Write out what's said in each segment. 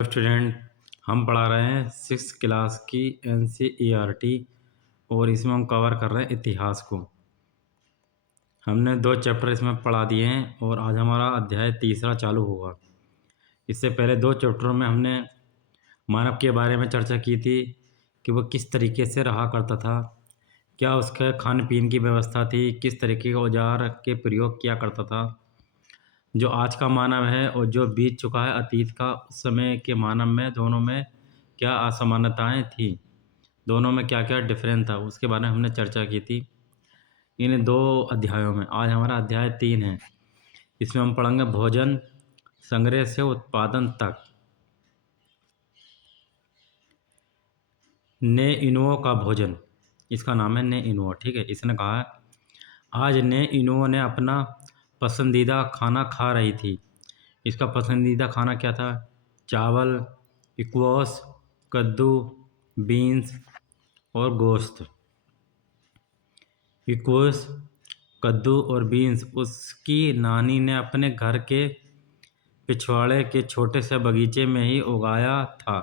Student, हम पढ़ा रहे हैं 6th क्लास की NCERT और इसमें हम कवर कर रहे हैं इतिहास को। हमने 2 चैप्टर इसमें पढ़ा दिए हैं और आज हमारा अध्याय तीसरा चालू होगा। इससे पहले 2 चैप्टरों में हमने मानव के बारे में चर्चा की थी कि वह किस तरीके से रहा करता था, क्या उसके खान पीन की व्यवस्था थी, किस तरीके के औजार के प्रयोग किया करता था। जो आज का मानव है और जो बीत चुका है अतीत का, उस समय के मानव में दोनों में क्या असमानताएं थी, दोनों में क्या क्या डिफरेंस था, उसके बारे में हमने चर्चा की थी इन 2 अध्यायों में। आज हमारा अध्याय 3 है। इसमें हम पढ़ेंगे भोजन संग्रह से उत्पादन तक। ने इनुओ का भोजन, इसका नाम है ने इनुओ। ठीक है, इसने कहा है आज ने इनुओ ने अपना पसंदीदा खाना खा रही थी। इसका पसंदीदा खाना क्या था? चावल, इक्वोस, कद्दू, बीन्स और गोश्त। इक्वोस, कद्दू और बीन्स उसकी नानी ने अपने घर के पिछवाड़े के छोटे से बगीचे में ही उगाया था।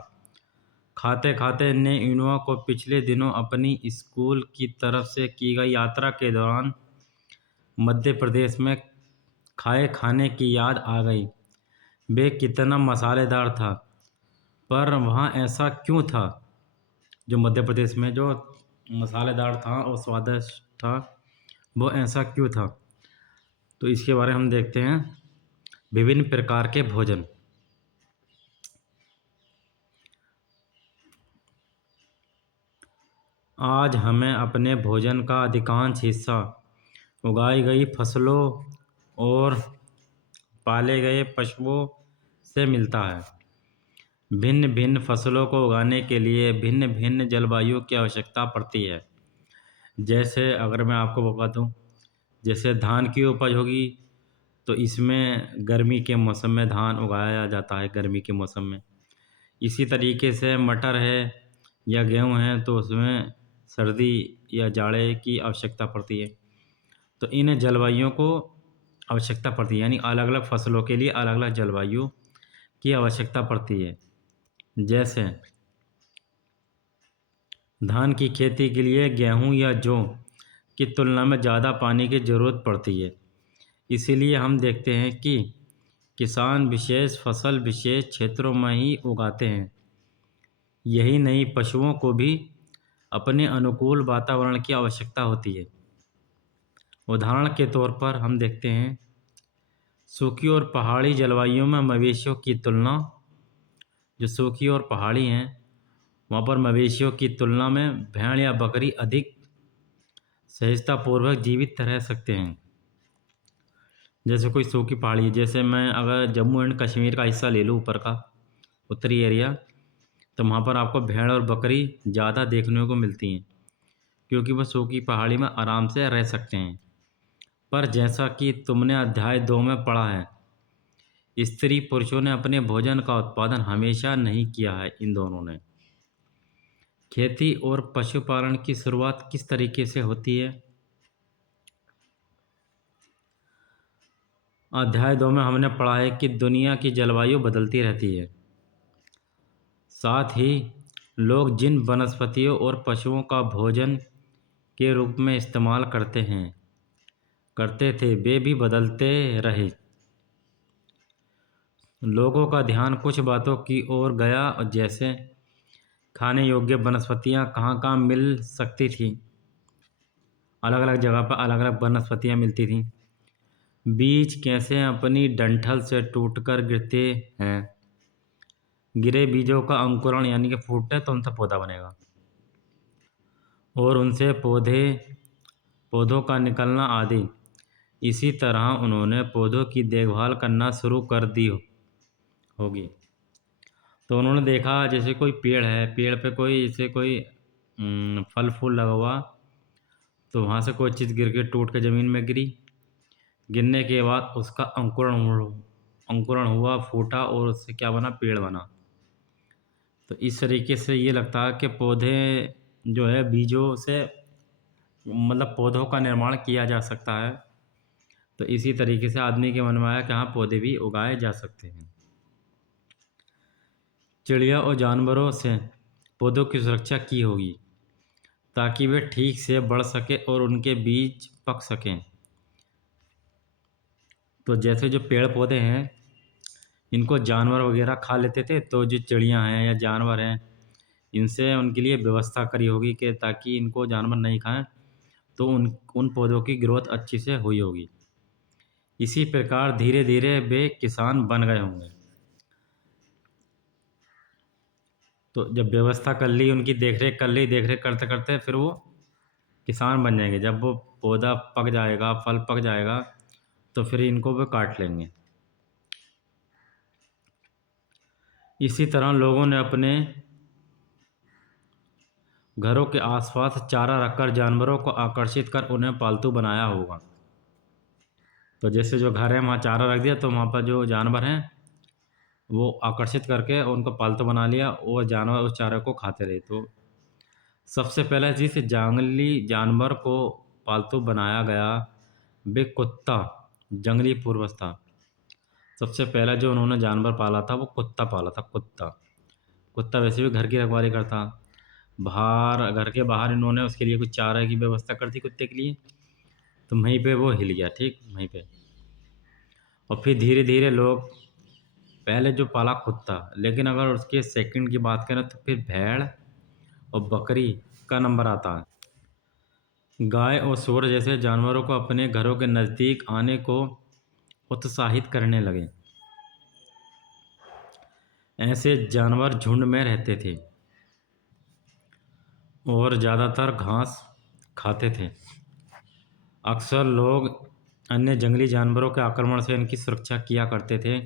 खाते खाते ने इनुआ को पिछले दिनों अपनी स्कूल की तरफ से की गई यात्रा के दौरान मध्य प्रदेश में खाए खाने की याद आ गई। वे कितना मसालेदार था, पर वहाँ ऐसा क्यों था? जो मध्य प्रदेश में जो मसालेदार था और स्वादिष्ट था, वो ऐसा क्यों था? तो इसके बारे में हम देखते हैं। विभिन्न प्रकार के भोजन। आज हमें अपने भोजन का अधिकांश हिस्सा उगाई गई फसलों और पाले गए पशुओं से मिलता है। भिन्न भिन्न फसलों को उगाने के लिए भिन्न भिन्न जलवायु की आवश्यकता पड़ती है। जैसे अगर मैं आपको बता दूं, जैसे धान की उपज होगी तो इसमें गर्मी के मौसम में धान उगाया जाता है, गर्मी के मौसम में। इसी तरीके से मटर है या गेहूँ है तो उसमें सर्दी या जाड़े की आवश्यकता पड़ती है। तो इन जलवायुओं को आवश्यकता पड़ती है, यानी अलग अलग फसलों के लिए अलग अलग जलवायु की आवश्यकता पड़ती है। जैसे धान की खेती के लिए गेहूँ या जौ की तुलना में ज़्यादा पानी की ज़रूरत पड़ती है। इसीलिए हम देखते हैं कि किसान विशेष फसल विशेष क्षेत्रों में ही उगाते हैं। यही नहीं, पशुओं को भी अपने अनुकूल वातावरण की आवश्यकता होती है। उदाहरण के तौर पर हम देखते हैं, सूखी और पहाड़ी जलवायु में मवेशियों की तुलना, जो सूखी और पहाड़ी हैं वहाँ पर मवेशियों की तुलना में भेड़ या बकरी अधिक सहजतापूर्वक जीवित रह सकते हैं। जैसे कोई सूखी पहाड़ी, जैसे मैं अगर जम्मू एंड कश्मीर का हिस्सा ले लूँ, ऊपर का उत्तरी एरिया, तो वहाँ पर आपको भेड़ और बकरी ज़्यादा देखने को मिलती हैं, क्योंकि वह सूखी पहाड़ी में आराम से रह सकते हैं। पर जैसा कि तुमने अध्याय 2 में पढ़ा है, स्त्री पुरुषों ने अपने भोजन का उत्पादन हमेशा नहीं किया है। इन दोनों ने खेती और पशुपालन की शुरुआत किस तरीके से होती है? अध्याय 2 में हमने पढ़ा है कि दुनिया की जलवायु बदलती रहती है। साथ ही लोग जिन वनस्पतियों और पशुओं का भोजन के रूप में इस्तेमाल करते थे, वे भी बदलते रहे। लोगों का ध्यान कुछ बातों की ओर गया, जैसे खाने योग्य वनस्पतियाँ कहाँ कहाँ मिल सकती थीं। अलग अलग जगह पर अलग अलग वनस्पतियाँ मिलती थीं। बीज कैसे अपनी डंठल से टूटकर गिरते हैं। गिरे बीजों का अंकुरण यानी कि फूटे तो उनसे पौधा बनेगा, और उनसे पौधों का निकलना आदि। इसी तरह उन्होंने पौधों की देखभाल करना शुरू कर दी होगी। तो उन्होंने देखा, जैसे कोई पेड़ है, पेड़ पे कोई जैसे कोई फल फूल लगा हुआ, तो वहाँ से कोई चीज़ गिर के टूट के ज़मीन में गिरी। गिरने के बाद उसका अंकुरण हुआ, फूटा और उससे क्या बना? पेड़ बना। तो इस तरीके से ये लगता है कि पौधे जो है बीजों से, मतलब पौधों का निर्माण किया जा सकता है। तो इसी तरीके से आदमी के मन में आया कि हाँ, पौधे भी उगाए जा सकते हैं। चिड़िया और जानवरों से पौधों की सुरक्षा की होगी ताकि वे ठीक से बढ़ सके और उनके बीज पक सकें। तो जैसे जो पेड़ पौधे हैं इनको जानवर वगैरह खा लेते थे, तो जो चिड़िया हैं या जानवर हैं इनसे उनके लिए व्यवस्था करी होगी कि ताकि इनको जानवर नहीं खाएं, तो उन पौधों की ग्रोथ अच्छी से हुई होगी। इसी प्रकार धीरे धीरे वे किसान बन गए होंगे। तो जब व्यवस्था कर ली, उनकी देखरेख कर ली, देखरेख करते करते फिर वो किसान बन जाएंगे। जब वो पौधा पक जाएगा, फल पक जाएगा, तो फिर इनको वो काट लेंगे। इसी तरह लोगों ने अपने घरों के आसपास चारा रखकर जानवरों को आकर्षित कर उन्हें पालतू बनाया होगा। तो जैसे जो घर है वहाँ चारा रख दिया, तो वहाँ पर जो जानवर हैं वो आकर्षित करके उनको पालतू बना लिया और जानवर उस चारे को खाते रहे। तो सबसे पहले जिस जंगली जानवर को पालतू बनाया गया वे कुत्ता, जंगली पूर्वज था। सबसे पहला जो उन्होंने जानवर पाला था वो कुत्ता पाला था। कुत्ता कुत्ता वैसे भी घर की रखवाली करता। बाहर, घर के बाहर इन्होंने उसके लिए कुछ चारा की व्यवस्था कर दी कुत्ते के लिए, तो वहीं पे वो हिल गया, ठीक वहीं पे। और फिर धीरे धीरे लोग, पहले जो पाला कुत्ता, लेकिन अगर उसके सेकंड की बात करें तो फिर भेड़ और बकरी का नंबर आता है। गाय और सूअर जैसे जानवरों को अपने घरों के नज़दीक आने को उत्साहित करने लगे। ऐसे जानवर झुंड में रहते थे और ज़्यादातर घास खाते थे। अक्सर लोग अन्य जंगली जानवरों के आक्रमण से इनकी सुरक्षा किया करते थे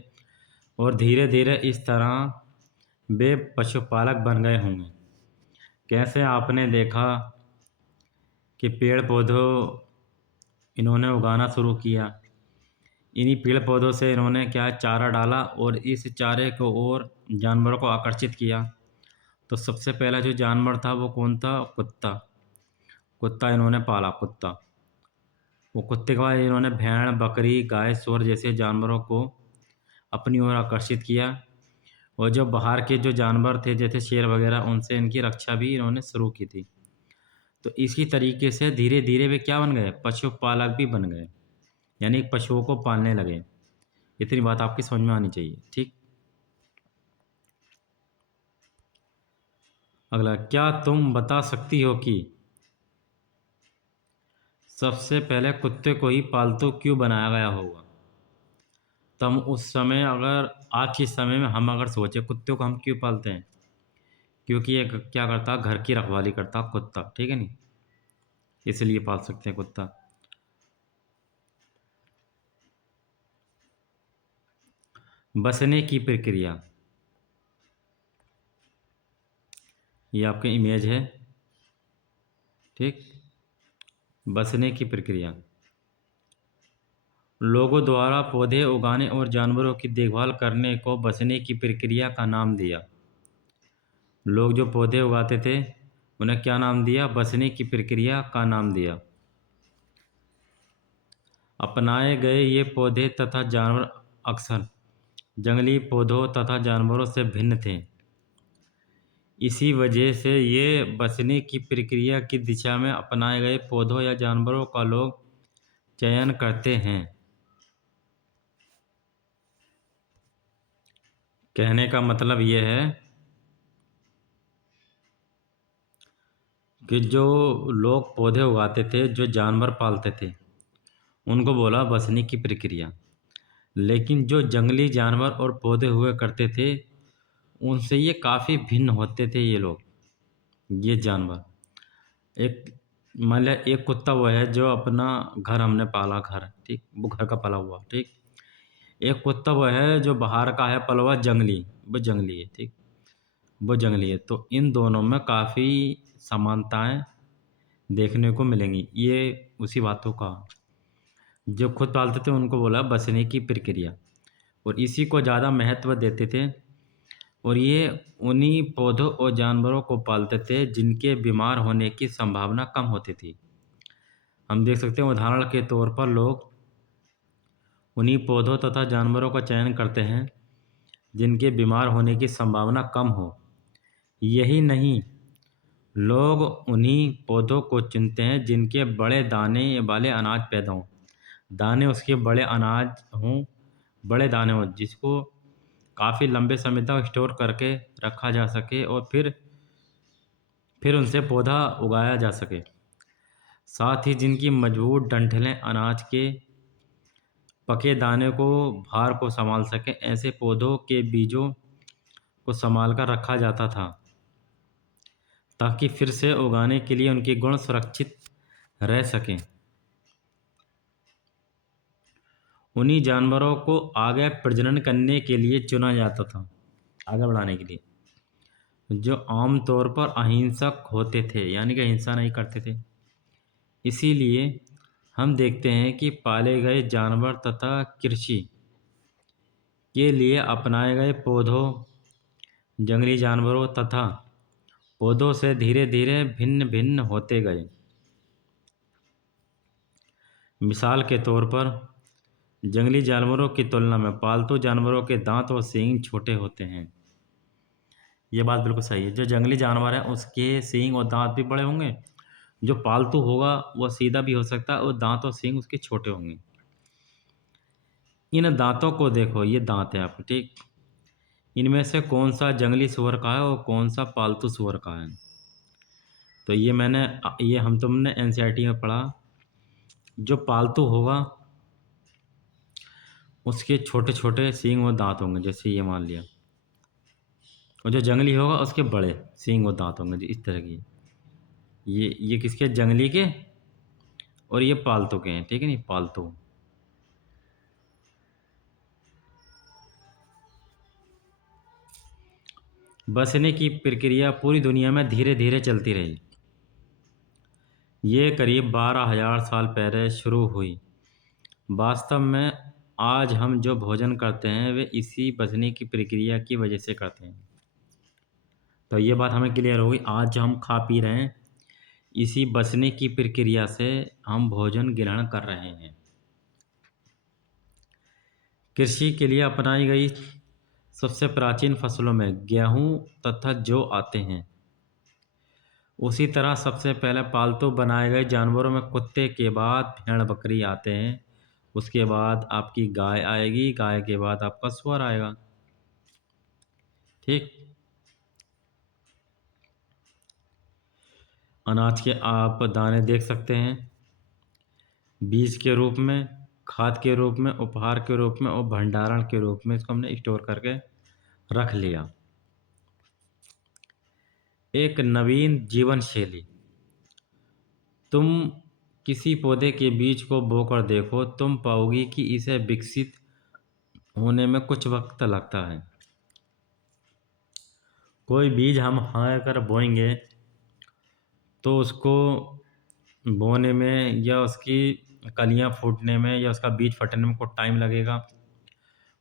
और धीरे धीरे इस तरह वे पशुपालक बन गए होंगे। कैसे आपने देखा कि पेड़ पौधों इन्होंने उगाना शुरू किया, इन्हीं पेड़ पौधों से इन्होंने क्या चारा डाला और इस चारे को और जानवरों को आकर्षित किया। तो सबसे पहला जो जानवर था वो कौन था? कुत्ता। कुत्ता इन्होंने पाला, कुत्ता। वो कुत्ते के बाद इन्होंने भेड़, बकरी, गाय, सूअर जैसे जानवरों को अपनी ओर आकर्षित किया। और जो बाहर के जो जानवर थे जैसे शेर वगैरह, उनसे इनकी रक्षा भी इन्होंने शुरू की थी। तो इसी तरीके से धीरे धीरे वे क्या बन गए? पशुपालक भी बन गए, यानी पशुओं को पालने लगे। इतनी बात आपकी समझ में आनी चाहिए, ठीक। अगला, क्या तुम बता सकती हो कि सबसे पहले कुत्ते को ही पालतू क्यों बनाया गया होगा? तो हम उस समय, अगर आज के समय में हम अगर सोचे कुत्ते को हम क्यों पालते हैं, क्योंकि ये क्या करता? घर की रखवाली करता कुत्ता, ठीक है नहीं, इसलिए पाल सकते हैं कुत्ता। बसने की प्रक्रिया, ये आपकी इमेज है, ठीक। बसने की प्रक्रिया, लोगों द्वारा पौधे उगाने और जानवरों की देखभाल करने को बसने की प्रक्रिया का नाम दिया। लोग जो पौधे उगाते थे उन्हें क्या नाम दिया? बसने की प्रक्रिया का नाम दिया। अपनाए गए ये पौधे तथा जानवर अक्सर जंगली पौधों तथा जानवरों से भिन्न थे। इसी वजह से ये बसने की प्रक्रिया की दिशा में अपनाए गए पौधों या जानवरों का लोग चयन करते हैं। कहने का मतलब ये है कि जो लोग पौधे उगाते थे, जो जानवर पालते थे, उनको बोला बसने की प्रक्रिया। लेकिन जो जंगली जानवर और पौधे हुए करते थे उनसे ये काफ़ी भिन्न होते थे ये लोग, ये जानवर। एक, मान लिया एक कुत्ता वो है जो अपना घर हमने पाला, घर, ठीक, वो घर का पला हुआ, ठीक। एक कुत्ता वो है जो बाहर का है पला हुआ, जंगली, वो जंगली है, ठीक, वो जंगली है। तो इन दोनों में काफ़ी समानताएं देखने को मिलेंगी। ये उसी बातों का, जो खुद पालते थे उनको बोला बसने की प्रक्रिया, और इसी को ज़्यादा महत्व देते थे। और ये उन्हीं पौधों और जानवरों को पालते थे जिनके बीमार होने की संभावना कम होती थी। हम देख सकते हैं उदाहरण के तौर पर लोग उन्हीं पौधों तथा जानवरों का चयन करते हैं जिनके बीमार होने की संभावना कम हो। यही नहीं, लोग उन्हीं पौधों को चुनते हैं जिनके बड़े दाने वाले अनाज पैदा हों। दाने उसके बड़े अनाज हों, बड़े दाने हों, जिसको काफ़ी लंबे समय तक स्टोर करके रखा जा सके और फिर उनसे पौधा उगाया जा सके। साथ ही जिनकी मजबूत डंठलें अनाज के पके दाने को भार को संभाल सकें, ऐसे पौधों के बीजों को संभाल कर रखा जाता था ताकि फिर से उगाने के लिए उनके गुण सुरक्षित रह सकें। उन्हीं जानवरों को आगे प्रजनन करने के लिए चुना जाता था, आगे बढ़ाने के लिए, जो आमतौर पर अहिंसक होते थे, यानी कि हिंसा नहीं करते थे। इसीलिए हम देखते हैं कि पाले गए जानवर तथा कृषि के लिए अपनाए गए पौधों, जंगली जानवरों तथा पौधों से धीरे धीरे भिन्न भिन्न होते गए। मिसाल के तौर पर जंगली जानवरों की तुलना में पालतू जानवरों के दांत और सींग छोटे होते हैं। ये बात बिल्कुल सही है। जो जंगली जानवर है उसके सींग और दांत भी बड़े होंगे, जो पालतू होगा वह सीधा भी हो सकता है और दांत और सींग उसके छोटे होंगे। इन दांतों को देखो, ये दांत है आपके, ठीक। इनमें से कौन सा जंगली सूअर का है और कौन सा पालतू सूअर का है? तो ये हम तुमने एनसीईआरटी में पढ़ा। जो पालतू होगा उसके छोटे छोटे सींग और दांत होंगे, जैसे ये मान लिया। और जो जंगली होगा उसके बड़े सींग और दांत होंगे, इस तरह की। ये किसके? जंगली के। और ये पालतू के हैं, ठीक है, नहीं पालतू। बसने की प्रक्रिया पूरी दुनिया में धीरे धीरे चलती रही। ये करीब 12,000 साल पहले शुरू हुई। वास्तव में आज हम जो भोजन करते हैं वे इसी बसने की प्रक्रिया की वजह से करते हैं। तो ये बात हमें क्लियर होगी। आज जो हम खा पी रहे हैं, इसी बसने की प्रक्रिया से हम भोजन ग्रहण कर रहे हैं। कृषि के लिए अपनाई गई सबसे प्राचीन फसलों में गेहूं तथा जौ आते हैं। उसी तरह सबसे पहले पालतू बनाए गए जानवरों में कुत्ते के बाद भेड़ बकरी आते हैं। उसके बाद आपकी गाय आएगी, गाय के बाद आपका सूअर आएगा, ठीक। अनाज के आप दाने देख सकते हैं, बीज के रूप में, खाद के रूप में, उपहार के रूप में और भंडारण के रूप में इसको हमने स्टोर करके रख लिया। एक नवीन जीवन शैली। तुम किसी पौधे के बीज को बोकर देखो, तुम पाओगी कि इसे विकसित होने में कुछ वक्त लगता है। कोई बीज हम कर बोएंगे तो उसको बोने में या उसकी कलियां फूटने में या उसका बीज फटने में कुछ टाइम लगेगा।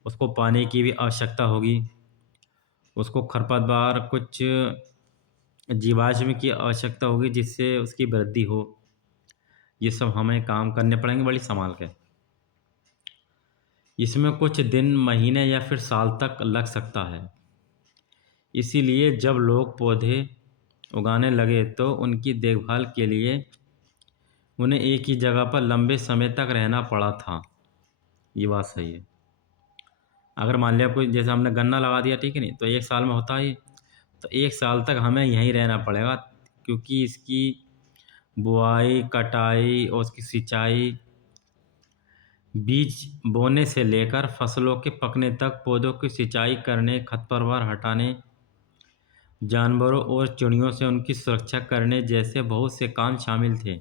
उसको पानी की भी आवश्यकता होगी, उसको खरपतवार कुछ जीवाश्म की आवश्यकता होगी जिससे उसकी वृद्धि हो। ये सब हमें काम करने पड़ेंगे बड़ी संभाल के। इसमें कुछ दिन, महीने या फिर साल तक लग सकता है। इसीलिए जब लोग पौधे उगाने लगे तो उनकी देखभाल के लिए उन्हें एक ही जगह पर लंबे समय तक रहना पड़ा था। ये बात सही है। अगर मान लिया कोई, जैसे हमने गन्ना लगा दिया, ठीक है, नहीं तो 1 साल में होता है, तो 1 साल तक हमें यहीं रहना पड़ेगा, क्योंकि इसकी बुआई, कटाई और उसकी सिंचाई, बीज बोने से लेकर फसलों के पकने तक, पौधों की सिंचाई करने, खरपतवार हटाने, जानवरों और चिड़ियों से उनकी सुरक्षा करने जैसे बहुत से काम शामिल थे।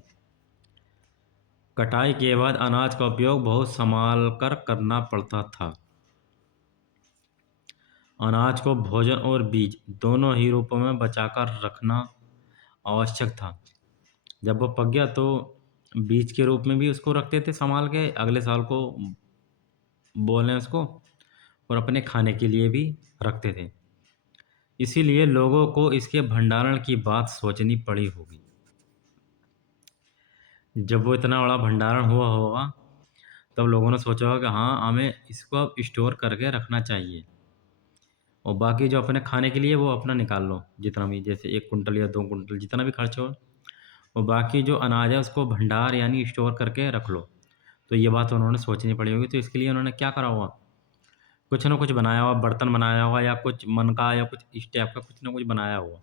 कटाई के बाद अनाज का उपयोग बहुत संभाल कर करना पड़ता था। अनाज को भोजन और बीज दोनों ही रूपों में बचाकर रखना आवश्यक था। जब वो पक गया तो बीज के रूप में भी उसको रखते थे संभाल के, अगले साल को बोलें उसको, और अपने खाने के लिए भी रखते थे। इसीलिए लोगों को इसके भंडारण की बात सोचनी पड़ी होगी। जब वो इतना बड़ा भंडारण हुआ होगा तब लोगों ने सोचा होगा कि हाँ, हमें इसको अब स्टोर करके रखना चाहिए। और बाकी जो अपने खाने के लिए वो अपना निकाल लो, जितना भी, जैसे 1 कुंटल या 2 कुंटल जितना भी खर्च हो, और बाकी जो अनाज है उसको भंडार यानी स्टोर करके रख लो। तो ये बात उन्होंने सोचनी पड़ी होगी, तो इसके लिए उन्होंने क्या करा होगा? कुछ ना कुछ बनाया होगा, बर्तन बनाया होगा या कुछ मन का या कुछ इस टाइप का कुछ ना कुछ बनाया होगा।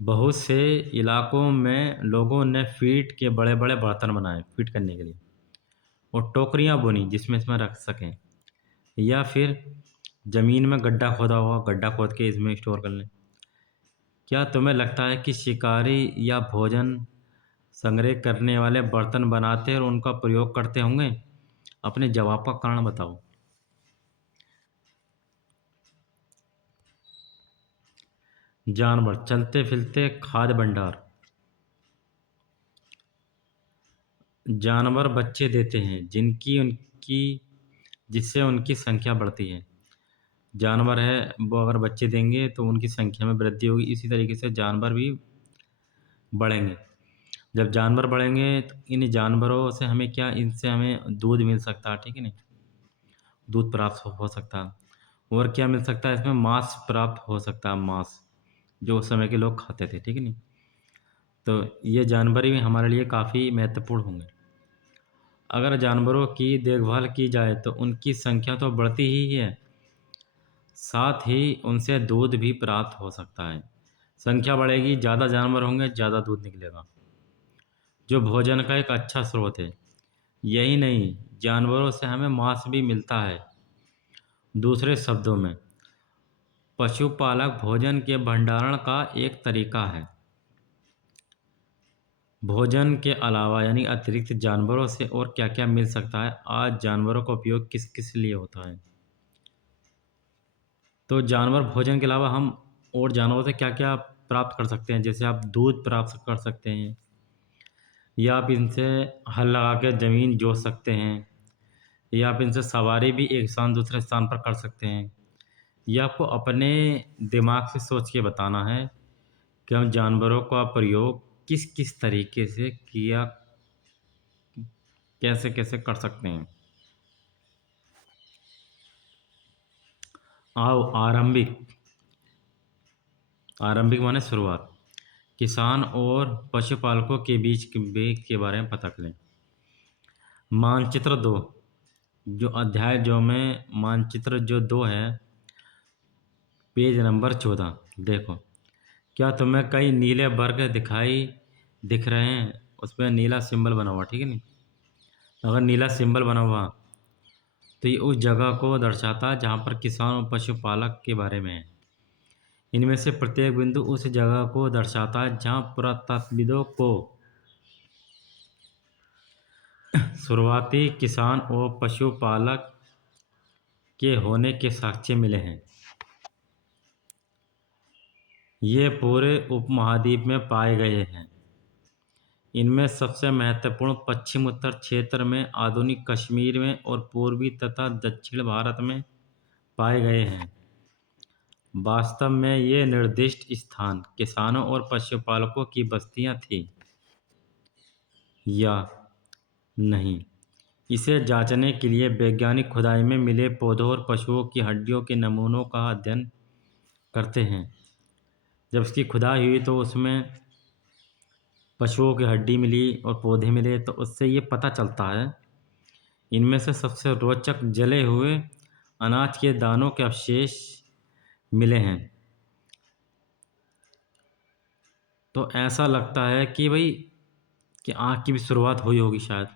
बहुत से इलाकों में लोगों ने फीट के बड़े-बड़े बर्तन बनाए, फीट करने के लिए, और टोकरियाँ बुनी जिसमें इसमें रख सकें, या फिर ज़मीन में गड्ढा खोदा होगा, गड्ढा खोद के इसमें स्टोर कर लें। क्या तुम्हें लगता है कि शिकारी या भोजन संग्रह करने वाले बर्तन बनाते और उनका प्रयोग करते होंगे? अपने जवाब का कारण बताओ। जानवर, चलते-फिरते खाद्य भंडार। जानवर बच्चे देते हैं जिससे उनकी संख्या बढ़ती है। जानवर है वो अगर बच्चे देंगे तो उनकी संख्या में वृद्धि होगी, इसी तरीके से जानवर भी बढ़ेंगे। जब जानवर बढ़ेंगे तो इन जानवरों से हमें क्या, इनसे हमें दूध मिल सकता है, ठीक है नहीं? दूध प्राप्त हो सकता है। और क्या मिल सकता है इसमें? मांस प्राप्त हो सकता है, मांस, जो उस समय के लोग खाते थे, ठीक है नहीं? तो ये जानवर भी हमारे लिए काफ़ी महत्वपूर्ण होंगे। अगर जानवरों की देखभाल की जाए तो उनकी संख्या तो बढ़ती ही है, साथ ही उनसे दूध भी प्राप्त हो सकता है। संख्या बढ़ेगी, ज़्यादा जानवर होंगे, ज़्यादा दूध निकलेगा, जो भोजन का एक अच्छा स्रोत है। यही नहीं, जानवरों से हमें मांस भी मिलता है। दूसरे शब्दों में, पशुपालक भोजन के भंडारण का एक तरीका है। भोजन के अलावा यानी अतिरिक्त जानवरों से और क्या-क्या मिल सकता है? आज जानवरों का उपयोग किस-किस लिए होता है? तो जानवर भोजन के अलावा हम और जानवरों से क्या-क्या प्राप्त कर सकते हैं? जैसे आप दूध प्राप्त कर सकते हैं, या आप इनसे हल लगा के ज़मीन जोत सकते हैं, या आप इनसे सवारी भी एक स्थान दूसरे स्थान पर कर सकते हैं। ये आपको अपने दिमाग से सोच के बताना है कि हम जानवरों का प्रयोग किस-किस तरीके से किया, कैसे-कैसे कर सकते हैं। आओ आरंभिक माने शुरुआत। किसान और पशुपालकों के बीच के बारे में पता करें। मानचित्र 2, जो अध्याय जो में मानचित्र जो 2 है, पेज नंबर 14 देखो। क्या तुम्हें कई नीले वर्ग दिख रहे हैं? उसमें नीला सिंबल बना हुआ, ठीक है नहीं? अगर नीला सिंबल बना हुआ तो ये उस जगह को दर्शाता है जहाँ पर किसान और पशुपालक के बारे में है। इनमें से प्रत्येक बिंदु उस जगह को दर्शाता है जहाँ पुरातत्वविदों को शुरुआती किसान और पशुपालक के होने के साक्ष्य मिले हैं। ये पूरे उपमहाद्वीप में पाए गए हैं। इनमें सबसे महत्वपूर्ण पश्चिम उत्तर क्षेत्र में, आधुनिक कश्मीर में और पूर्वी तथा दक्षिण भारत में पाए गए हैं। वास्तव में ये निर्दिष्ट स्थान किसानों और पशुपालकों की बस्तियां थीं या नहीं, इसे जांचने के लिए वैज्ञानिक खुदाई में मिले पौधों और पशुओं की हड्डियों के नमूनों का अध्ययन करते हैं। जब इसकी खुदाई हुई तो उसमें पशुओं की हड्डी मिली और पौधे मिले, तो उससे ये पता चलता है इनमें से सबसे रोचक जले हुए अनाज के दानों के अवशेष मिले हैं। तो ऐसा लगता है कि भाई कि आग की भी शुरुआत हुई होगी शायद,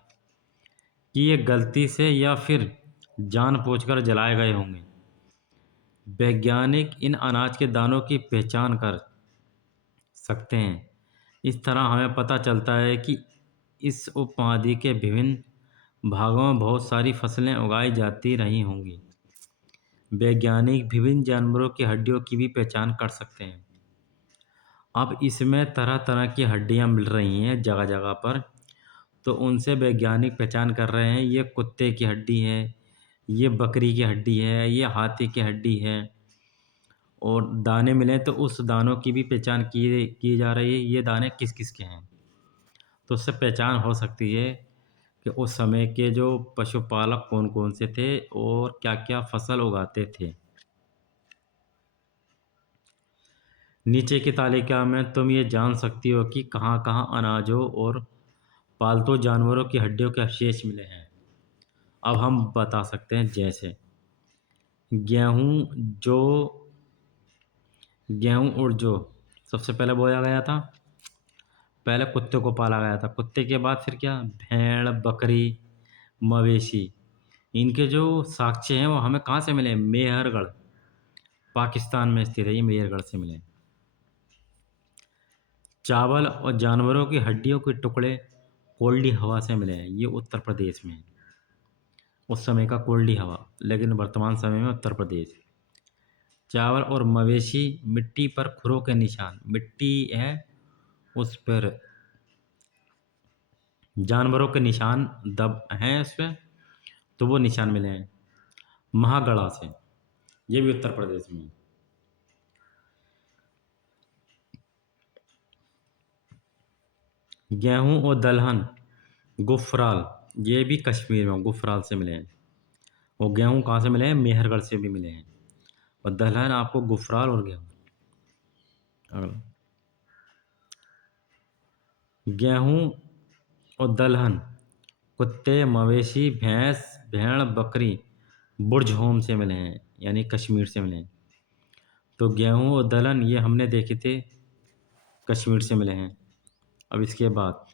कि ये गलती से या फिर जानबूझकर जलाए गए होंगे। वैज्ञानिक इन अनाज के दानों की पहचान कर सकते हैं। इस तरह हमें पता चलता है कि इस उपमहाद्वीप के विभिन्न भागों में बहुत सारी फसलें उगाई जाती रही होंगी। वैज्ञानिक विभिन्न जानवरों की हड्डियों की भी पहचान कर सकते हैं। अब इसमें तरह तरह की हड्डियां मिल रही हैं जगह जगह पर, तो उनसे वैज्ञानिक पहचान कर रहे हैं ये कुत्ते की हड्डी है, ये बकरी की हड्डी है, ये हाथी की हड्डी है। और दाने मिले तो उस दानों की भी पहचान की जा रही है, ये दाने किस किस के हैं। तो उससे पहचान हो सकती है कि उस समय के जो पशुपालक कौन कौन से थे और क्या क्या फसल उगाते थे। नीचे की तालिका में तुम ये जान सकती हो कि कहाँ कहाँ अनाजों और पालतू जानवरों की हड्डियों के अवशेष मिले हैं। अब हम बता सकते हैं, जैसे गेहूँ जो गेहूँ और जो सबसे पहले बोया गया था, पहले कुत्ते को पाला गया था, कुत्ते के बाद फिर क्या, भेड़, बकरी, मवेशी। इनके जो साक्ष्य हैं वो हमें कहाँ से मिले? मेहरगढ़, पाकिस्तान में स्थित है ये, मेहरगढ़ से मिले। चावल और जानवरों की हड्डियों के टुकड़े कोल्डी हवा से मिले हैं, ये उत्तर प्रदेश में है। उस समय का कोल्डी हवा, लेकिन वर्तमान समय में उत्तर प्रदेश। चावल और मवेशी मिट्टी पर खुरों के निशान, मिट्टी है उस पर जानवरों के निशान दब हैं उस पर, तो वो निशान मिले हैं महागढ़ा से, ये भी उत्तर प्रदेश में है। गेहूं और दलहन गुफराल, ये भी कश्मीर में गुफराल से मिले हैं। और गेहूं कहाँ से मिले हैं? मेहरगढ़ से भी मिले हैं। और दलहन आपको गुफराल और गेहूं। अगला, गेहूं और दलहन कुत्ते, मवेशी, भैंस, भेड़, बकरी बुर्जहोम से मिले हैं, यानी कश्मीर से मिले हैं। तो गेहूं और दलहन ये हमने देखे थे, कश्मीर से मिले हैं। अब इसके बाद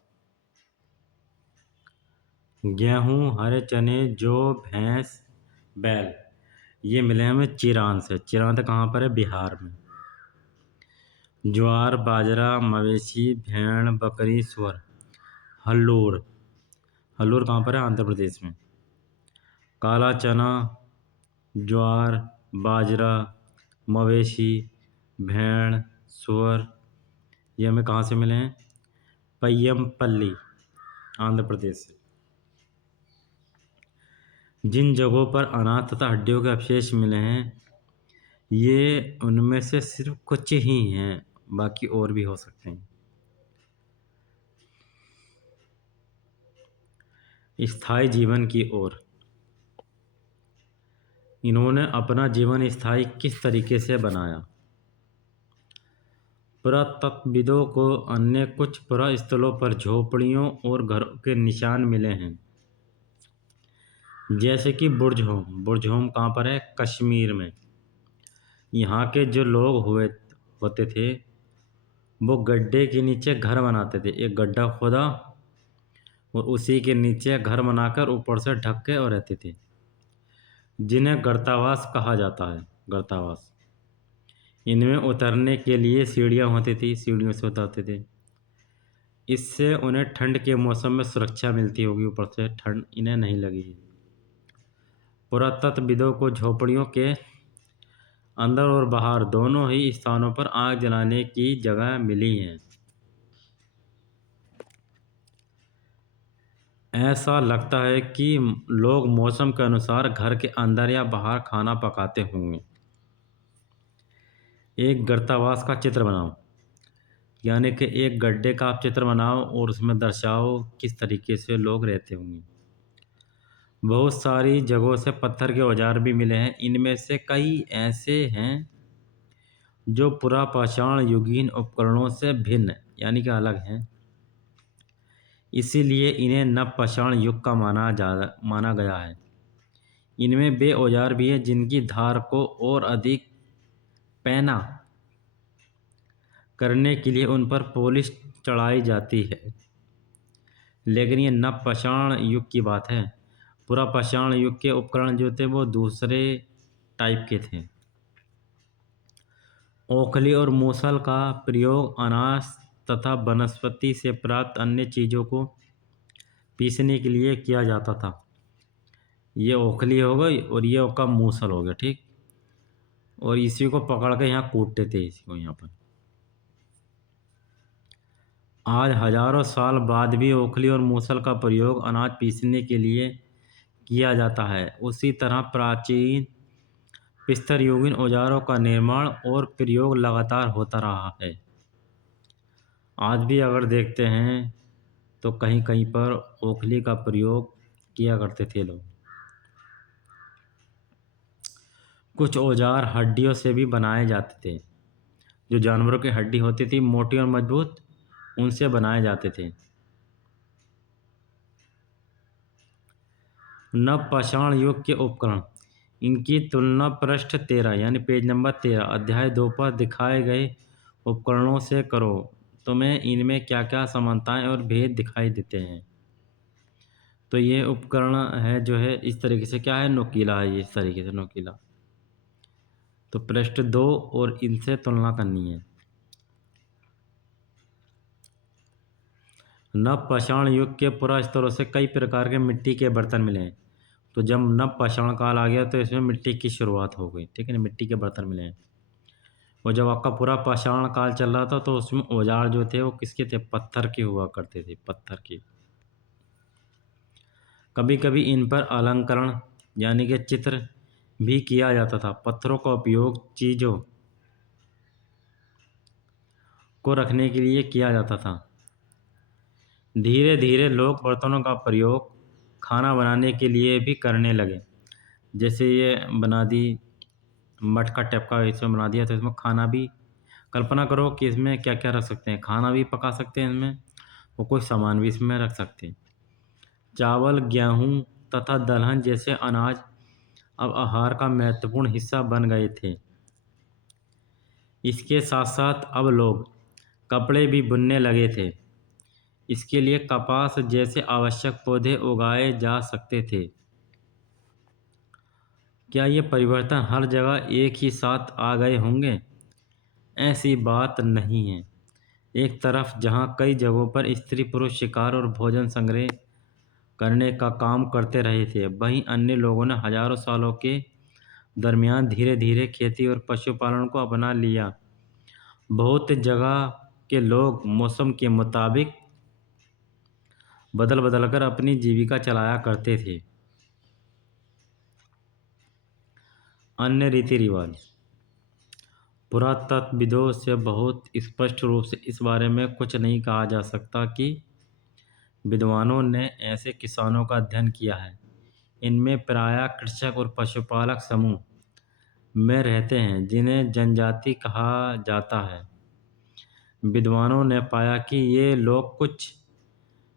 गेहूं, हरे चने, जौ, भैंस, बैल, ये मिले हैं हमें चिरान से। चिरान तो कहाँ पर है? बिहार में। ज्वार, बाजरा, मवेशी, भेड़, बकरी, सुअर, हल्लूर, हल्लूर कहाँ पर है? आंध्र प्रदेश में। काला चना, ज्वार, बाजरा, मवेशी, भेड़, सुअर, ये हमें कहाँ से मिले हैं? पय्यमपल्ली, आंध्र प्रदेश से। जिन जगहों पर अनाज तथा हड्डियों के अवशेष मिले हैं, ये उनमें से सिर्फ कुछ ही हैं, बाकी और भी हो सकते हैं। स्थायी जीवन की ओर, इन्होंने अपना जीवन स्थायी किस तरीके से बनाया? पुरातत्वविदों को अन्य कुछ पुरास्थलों पर झोपड़ियों और घरों के निशान मिले हैं, जैसे कि बुर्जहोम। बुर्जहोम कहाँ पर है? कश्मीर में। यहाँ के जो लोग होते थे, वो गड्ढे के नीचे घर बनाते थे। एक गड्ढा खोदा और उसी के नीचे घर बनाकर ऊपर से ढक के और रहते थे, जिन्हें गर्तावास कहा जाता है। गर्तावास, इनमें उतरने के लिए सीढ़ियाँ होती थी, सीढ़ियों से उतरते थे। इससे उन्हें ठंड के मौसम में सुरक्षा मिलती होगी, ऊपर से ठंड इन्हें नहीं लगी। पुरातत्वविदों को झोपड़ियों के अंदर और बाहर दोनों ही स्थानों पर आग जलाने की जगह मिली है। ऐसा लगता है कि लोग मौसम के अनुसार घर के अंदर या बाहर खाना पकाते होंगे। एक गर्तावास का चित्र बनाओ, यानी कि एक गड्ढे का आप चित्र बनाओ और उसमें दर्शाओ किस तरीके से लोग रहते होंगे। बहुत सारी जगहों से पत्थर के औजार भी मिले हैं। इनमें से कई ऐसे हैं जो पुरापाषाण युगीन उपकरणों से भिन्न, यानी कि अलग हैं। इसीलिए इन्हें नवपाषाण युग का माना गया है। इनमें वे औजार भी हैं जिनकी धार को और अधिक पैना करने के लिए उन पर पॉलिश चढ़ाई जाती है। लेकिन ये नवपाषाण युग की बात है। पुरापाषाण युग के उपकरण जो थे वो दूसरे टाइप के थे। ओखली और मूसल का प्रयोग अनाज तथा वनस्पति से प्राप्त अन्य चीज़ों को पीसने के लिए किया जाता था। ये ओखली हो गई और ये का मूसल हो गया, ठीक। और इसी को पकड़ के यहाँ कूटते थे, इसी को यहाँ पर। आज हजारों साल बाद भी ओखली और मूसल का प्रयोग अनाज पीसने के लिए किया जाता है। उसी तरह प्राचीन पिस्तर युगीन औजारों का निर्माण और प्रयोग लगातार होता रहा है। आज भी अगर देखते हैं तो कहीं कहीं पर ओखली का प्रयोग किया करते थे लोग। कुछ औजार हड्डियों से भी बनाए जाते थे। जो जानवरों की हड्डी होती थी मोटी और मजबूत, उनसे बनाए जाते थे। नवपाषाण युग के उपकरण, इनकी तुलना पृष्ठ 13 यानी पेज नंबर 13 अध्याय 2 पर दिखाए गए उपकरणों से करो। तुम्हें इनमें क्या क्या समानताएं और भेद दिखाई देते हैं। तो ये उपकरण है जो है इस तरीके से, क्या है, नुकीला है, ये इस तरीके से नुकीला। तो पृष्ठ 2 और इनसे तुलना करनी है। नवपाषाण युग के पुरास्तरों से कई प्रकार के मिट्टी के बर्तन मिले हैं। तो जब नवपाषाण काल आ गया तो इसमें मिट्टी की शुरुआत हो गई, ठीक है ना, मिट्टी के बर्तन मिले हैं। और जब आपका पूरा पाषाण काल चल रहा था तो उसमें औजार जो थे वो किसके थे, पत्थर के हुआ करते थे, पत्थर के। कभी कभी इन पर अलंकरण यानी कि चित्र भी किया जाता था। पत्थरों का उपयोग चीज़ों को रखने के लिए किया जाता था। धीरे धीरे लोग बर्तनों का प्रयोग खाना बनाने के लिए भी करने लगे। जैसे ये बना दी मटका टाइप का, इसमें बना दिया तो इसमें खाना भी, कल्पना करो कि इसमें क्या क्या रख सकते हैं, खाना भी पका सकते हैं इसमें, और कोई सामान भी इसमें रख सकते हैं। चावल, गेहूँ तथा दलहन जैसे अनाज अब आहार का महत्वपूर्ण हिस्सा बन गए थे। इसके साथ साथ अब लोग कपड़े भी बुनने लगे थे। इसके लिए कपास जैसे आवश्यक पौधे उगाए जा सकते थे। क्या ये परिवर्तन हर जगह एक ही साथ आ गए होंगे? ऐसी बात नहीं है। एक तरफ जहाँ कई जगहों पर स्त्री पुरुष शिकार और भोजन संग्रह करने का काम करते रहे थे, वहीं अन्य लोगों ने हजारों सालों के दरमियान धीरे धीरे खेती और पशुपालन को अपना लिया। बहुत जगह के लोग मौसम के मुताबिक बदल बदल कर अपनी जीविका चलाया करते थे। अन्य रीति रिवाज, पुरातत्वविदों से बहुत स्पष्ट रूप से इस बारे में कुछ नहीं कहा जा सकता कि विद्वानों ने ऐसे किसानों का अध्ययन किया है। इनमें प्रायः कृषक और पशुपालक समूह में रहते हैं जिन्हें जनजाति कहा जाता है। विद्वानों ने पाया कि ये लोग कुछ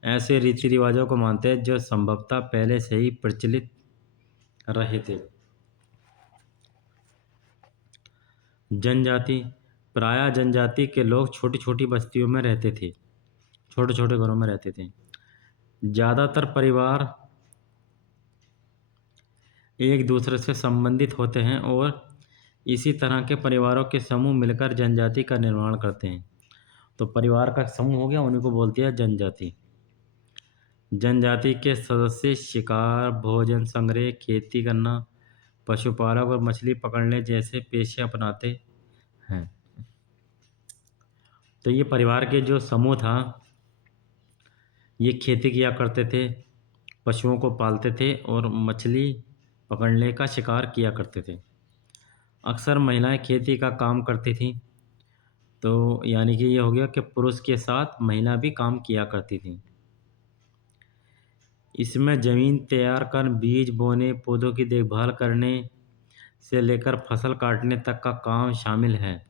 ऐसे रीति रिवाजों को मानते हैं जो संभवतः पहले से ही प्रचलित रहे थे। जनजाति, प्रायः जनजाति के लोग छोटी छोटी बस्तियों में रहते थे, छोटे छोटे घरों में रहते थे। ज़्यादातर परिवार एक दूसरे से संबंधित होते हैं और इसी तरह के परिवारों के समूह मिलकर जनजाति का निर्माण करते हैं। तो परिवार का समूह हो गया, उन्हीं को बोलते हैं जनजाति। जनजाति के सदस्य शिकार, भोजन संग्रह, खेती करना, पशुपालक और मछली पकड़ने जैसे पेशे अपनाते हैं। तो ये परिवार के जो समूह था, ये खेती किया करते थे, पशुओं को पालते थे और मछली पकड़ने का शिकार किया करते थे। अक्सर महिलाएं खेती का काम करती थीं। तो यानी कि ये हो गया कि पुरुष के साथ महिला भी काम किया करती थीं। इसमें ज़मीन तैयार कर बीज बोने, पौधों की देखभाल करने से लेकर फसल काटने तक का काम शामिल है।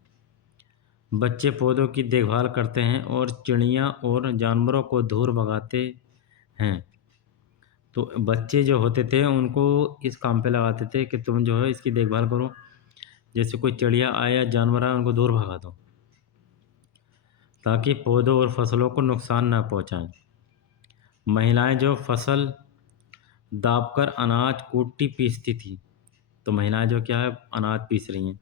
बच्चे पौधों की देखभाल करते हैं और चिड़िया और जानवरों को दूर भगाते हैं। तो बच्चे जो होते थे उनको इस काम पे लगाते थे कि तुम जो है इसकी देखभाल करो, जैसे कोई चिड़िया आए या जानवर आए उनको दूर भगा दो, ताकि पौधों और फसलों को नुकसान ना पहुंचाएं। महिलाएं जो फसल दाबकर अनाज कूटी पीसती थी। तो महिलाएं जो क्या है अनाज पीस रही हैं।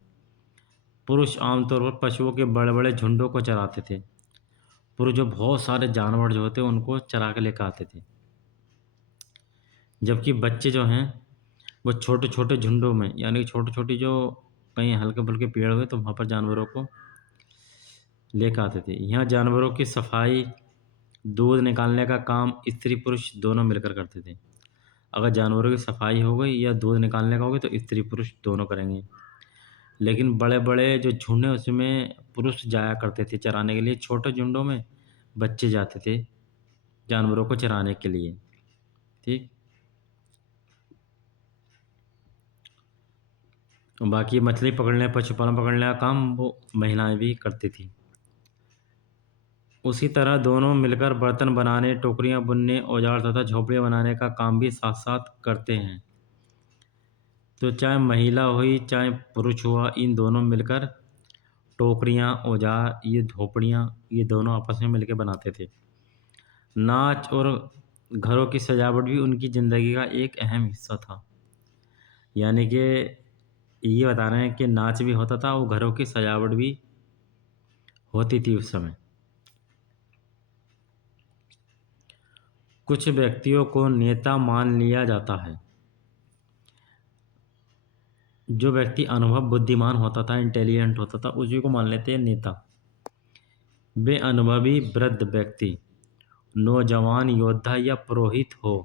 पुरुष आमतौर पर पशुओं के बड़े बड़े झुंडों को चराते थे। पुरुष जो बहुत सारे जानवर जो होते उनको चरा के लेकर आते थे, जबकि बच्चे जो हैं वो छोटे छोटे झुंडों में, यानी कि छोटी छोटी जो कहीं हल्के फुल्के पेड़ हुए तो वहाँ पर जानवरों को लेकर आते थे। यहाँ जानवरों की सफाई, दूध निकालने का काम स्त्री पुरुष दोनों मिलकर करते थे। अगर जानवरों की सफाई हो गई या दूध निकालने का हो गया तो स्त्री पुरुष दोनों करेंगे। लेकिन बड़े बड़े जो झुंड हैं उसमें पुरुष जाया करते थे चराने के लिए, छोटे झुंडों में बच्चे जाते थे जानवरों को चराने के लिए। ठीक। और बाकी मछली पकड़ने, पशुपालन पकड़ने का काम वो महिलाएं भी करती थी। उसी तरह दोनों मिलकर बर्तन बनाने, टोकरियां बुनने, औजार तथा झोपड़ियां बनाने का काम भी साथ साथ करते हैं। तो चाहे महिला हुई चाहे पुरुष हुआ, इन दोनों मिलकर टोकरियां, औजार, ये झोपड़ियां, ये दोनों आपस में मिलकर बनाते थे। नाच और घरों की सजावट भी उनकी ज़िंदगी का एक अहम हिस्सा था। यानी कि ये बता रहे हैं कि नाच भी होता था और घरों की सजावट भी होती थी उस समय। कुछ व्यक्तियों को नेता मान लिया जाता है। जो व्यक्ति अनुभव बुद्धिमान होता था, इंटेलिजेंट होता था, उसी को मान लेते हैं नेता। वे अनुभवी वृद्ध व्यक्ति, नौजवान योद्धा या पुरोहित हो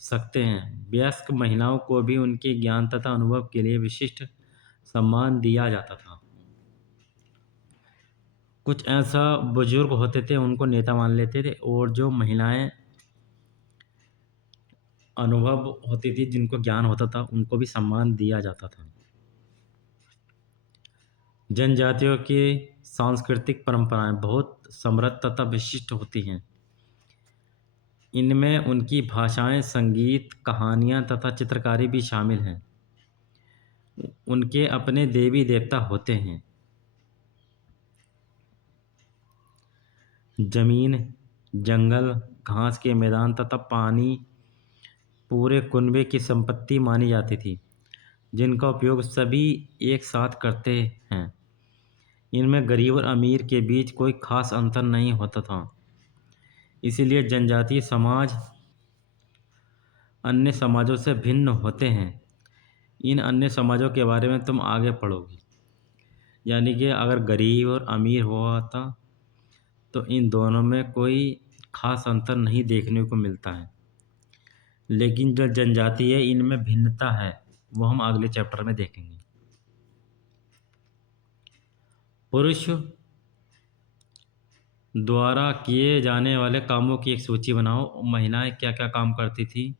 सकते हैं। वयस्क महिलाओं को भी उनके ज्ञान तथा अनुभव के लिए विशिष्ट सम्मान दिया जाता था। कुछ ऐसा बुजुर्ग होते थे, उनको नेता मान लेते थे, और जो महिलाएं अनुभव होती थी, जिनको ज्ञान होता था, उनको भी सम्मान दिया जाता था। जनजातियों की सांस्कृतिक परंपराएं बहुत समृद्ध तथा विशिष्ट होती हैं। इनमें उनकी भाषाएं, संगीत, कहानियां तथा चित्रकारी भी शामिल हैं। उनके अपने देवी देवता होते हैं। जमीन, जंगल, घास के मैदान तथा पानी पूरे कुनबे की संपत्ति मानी जाती थी, जिनका उपयोग सभी एक साथ करते हैं। इनमें गरीब और अमीर के बीच कोई खास अंतर नहीं होता था। इसीलिए जनजातीय समाज अन्य समाजों से भिन्न होते हैं। इन अन्य समाजों के बारे में तुम आगे पढ़ोगे। यानी कि अगर गरीब और अमीर हुआ था, तो इन दोनों में कोई खास अंतर नहीं देखने को मिलता है। लेकिन जो जनजाति है, इनमें भिन्नता है, वो हम अगले चैप्टर में देखेंगे। पुरुष द्वारा किए जाने वाले कामों की एक सूची बनाओ। महिलाएं क्या क्या काम करती थी,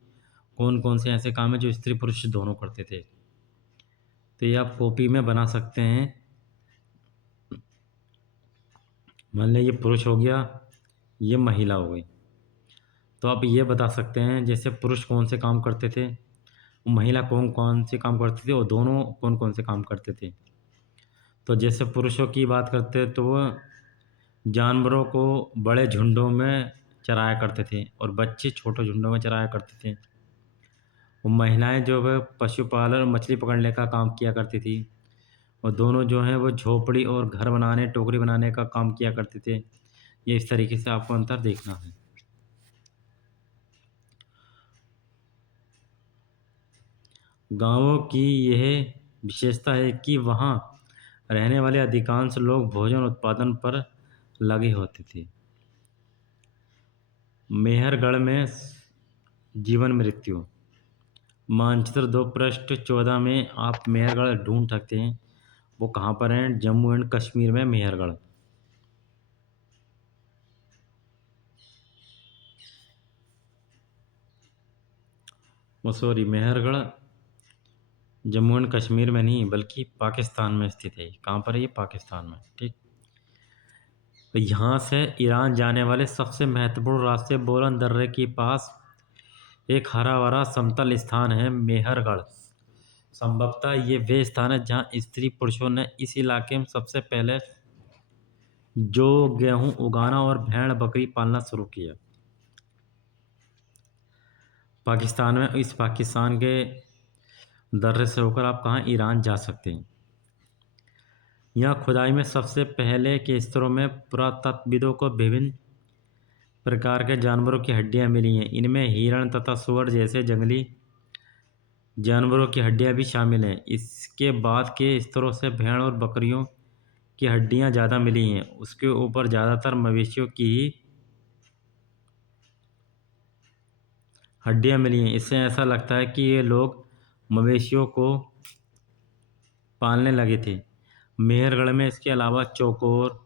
कौन कौन से ऐसे काम हैं जो स्त्री पुरुष दोनों करते थे। तो ये आप कॉपी में बना सकते हैं। मान लें ये पुरुष हो गया, ये महिला हो गई। तो आप ये बता सकते हैं जैसे पुरुष कौन से काम करते थे, महिला कौन कौन से काम करती थी, और दोनों कौन कौन से काम करते थे। तो जैसे पुरुषों की बात करते हैं तो वो जानवरों को बड़े झुंडों में चराया करते थे और बच्चे छोटे झुंडों में चराया करते थे। वो महिलाएं जो है पशुपालन और मछली पकड़ने का काम किया करती थी, और दोनों जो हैं वो झोपड़ी और घर बनाने, टोकरी बनाने का काम किया करते थे। ये इस तरीके से आपको अंतर देखना है। गांवों की यह विशेषता है कि वहाँ रहने वाले अधिकांश लोग भोजन उत्पादन पर लगे होते थे। मेहरगढ़ में जीवन मृत्यु मानचित्र 2 पृष्ठ 14 में आप मेहरगढ़ ढूंढ सकते हैं। वो कहाँ पर है? जम्मू एंड कश्मीर में मेहरगढ़। वो सॉरी, मेहरगढ़ जम्मू एंड कश्मीर में नहीं बल्कि पाकिस्तान में स्थित है। कहाँ पर है ये? पाकिस्तान में। ठीक। तो यहाँ से ईरान जाने वाले सबसे महत्वपूर्ण रास्ते बोलन दर्रे के पास एक हरा भरा समतल स्थान है, मेहरगढ़। संभवतः ये वे स्थान है जहाँ स्त्री पुरुषों ने इस इलाके में सबसे पहले जो गेहूं उगाना और भेड़ बकरी पालना शुरू किया। पाकिस्तान में, इस पाकिस्तान के दर्रे से होकर आप कहाँ? ईरान जा सकते हैं। यहाँ खुदाई में सबसे पहले के स्तरों में पुरातत्वविदों को विभिन्न प्रकार के जानवरों की हड्डियाँ मिली हैं। इनमें हिरण तथा सुअर जैसे जंगली जानवरों की हड्डियाँ भी शामिल हैं। इसके बाद के स्तरों से भेड़ और बकरियों की हड्डियाँ ज़्यादा मिली हैं। उसके ऊपर ज़्यादातर मवेशियों की ही हड्डियाँ मिली हैं। इससे ऐसा लगता है कि ये लोग मवेशियों को पालने लगे थे। मेहरगढ़ में इसके अलावा चौकोर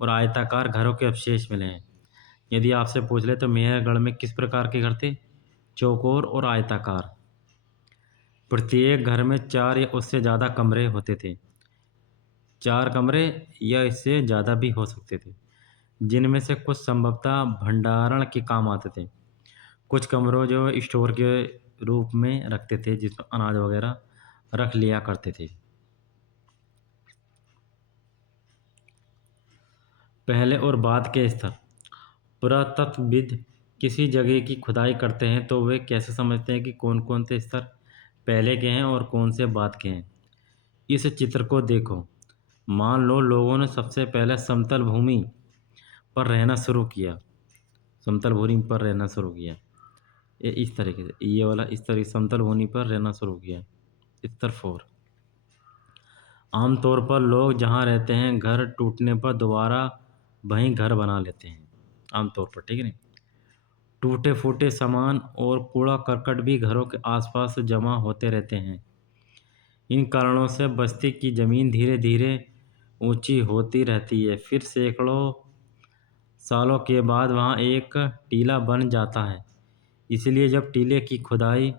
और आयताकार घरों के अवशेष मिले हैं। यदि आपसे पूछ ले तो मेहरगढ़ में किस प्रकार के घर थे? चौकोर और आयताकार। प्रत्येक घर में 4 या उससे ज़्यादा कमरे होते थे। 4 कमरे या इससे ज़्यादा भी हो सकते थे, जिनमें से कुछ संभवतः भंडारण के काम आते थे। कुछ कमरों जो स्टोर के रूप में रखते थे, जिसमें अनाज वगैरह रख लिया करते थे। पहले और बाद के स्तर। पुरातत्वविद किसी जगह की खुदाई करते हैं तो वे कैसे समझते हैं कि कौन कौन से स्तर पहले के हैं और कौन से बाद के हैं? इस चित्र को देखो। मान लो लोगों ने सबसे पहले समतल भूमि पर रहना शुरू किया। समतल भूमि पर रहना शुरू किया, ये इस तरीके से, ये वाला इस तरीके समतल भूमि पर रहना शुरू किया। स्तर 4। आमतौर पर लोग जहाँ रहते हैं घर टूटने पर दोबारा वहीं घर बना लेते हैं, आमतौर पर, ठीक है नहीं? टूटे फूटे सामान और कूड़ा करकट भी घरों के आसपास जमा होते रहते हैं। इन कारणों से बस्ती की ज़मीन धीरे धीरे ऊंची होती रहती है, फिर सैकड़ों सालों के बाद वहाँ एक टीला बन जाता है। इसलिए जब टीले की खुदाई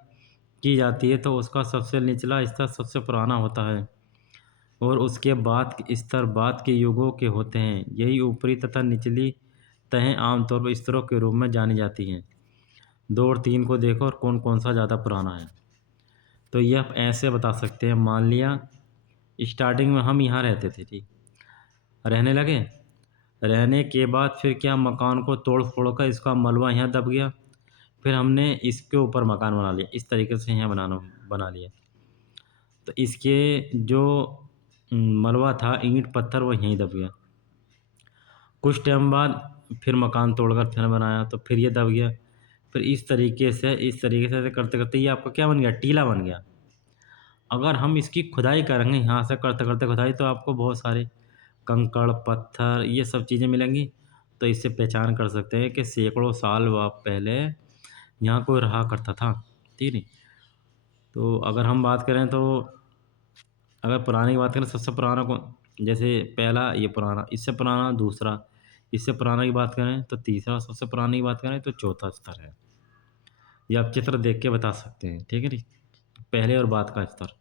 की जाती है तो उसका सबसे निचला स्तर सबसे पुराना होता है और उसके बाद के स्तर बाद के युगों के होते हैं। यही ऊपरी तथा निचली तहें आमतौर पर स्तरों के रूप में जानी जाती हैं। 2 और 3 को देखो और कौन कौन सा ज़्यादा पुराना है। तो ये आप ऐसे बता सकते हैं, मान लिया स्टार्टिंग में हम यहाँ रहते थे, ठीक, रहने लगे। रहने के बाद फिर क्या, मकान को तोड़ फोड़ कर इसका मलबा यहाँ दब गया, फिर हमने इसके ऊपर मकान बना लिया, इस तरीके से यहाँ बना लिया। तो इसके जो मलबा था, ईंट पत्थर, वो यहीं दब गया। कुछ टाइम बाद फिर मकान तोड़कर फिर बनाया तो फिर ये दब गया। फिर इस तरीके से ऐसे करते करते ये आपका क्या बन गया, टीला बन गया। अगर हम इसकी खुदाई करेंगे यहाँ से करते करते खुदाई, तो आपको बहुत सारे कंकड़ पत्थर ये सब चीज़ें मिलेंगी। तो इससे पहचान कर सकते हैं कि सैकड़ों साल पहले यहाँ कोई रहा करता था, ठीक नहीं? तो अगर हम बात करें तो अगर पुराने की बात करें, सबसे पुराना कौन, जैसे पहला ये पुराना, इससे पुराना दूसरा, इससे पुराना की बात करें तो तीसरा, सबसे पुरानी की बात करें तो चौथा स्तर है। ये आप चित्र देख के बता सकते हैं, ठीक है जी, पहले और बाद का स्तर।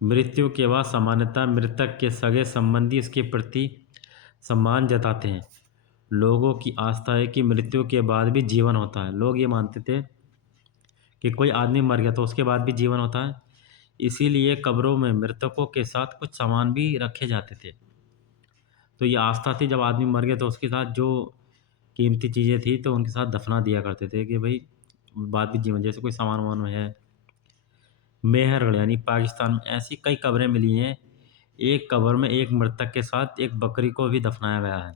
मृत्यु के बाद सामान्यतः मृतक के सगे संबंधी इसके प्रति सम्मान जताते हैं। लोगों की आस्था है कि मृत्यु के बाद भी जीवन होता है। लोग ये मानते थे कि कोई आदमी मर गया तो उसके बाद भी जीवन होता है, इसीलिए कब्रों में मृतकों के साथ कुछ सामान भी रखे जाते थे। तो ये आस्था थी, जब आदमी मर गया तो उसके साथ जो कीमती चीज़ें थी तो उनके साथ दफना दिया करते थे कि भाई बाद भी जीवन, जैसे कोई सामान वामान है। मेहरगढ़ यानी पाकिस्तान में ऐसी कई कब्रें मिली हैं। एक कब्र में एक मृतक के साथ एक बकरी को भी दफनाया गया है।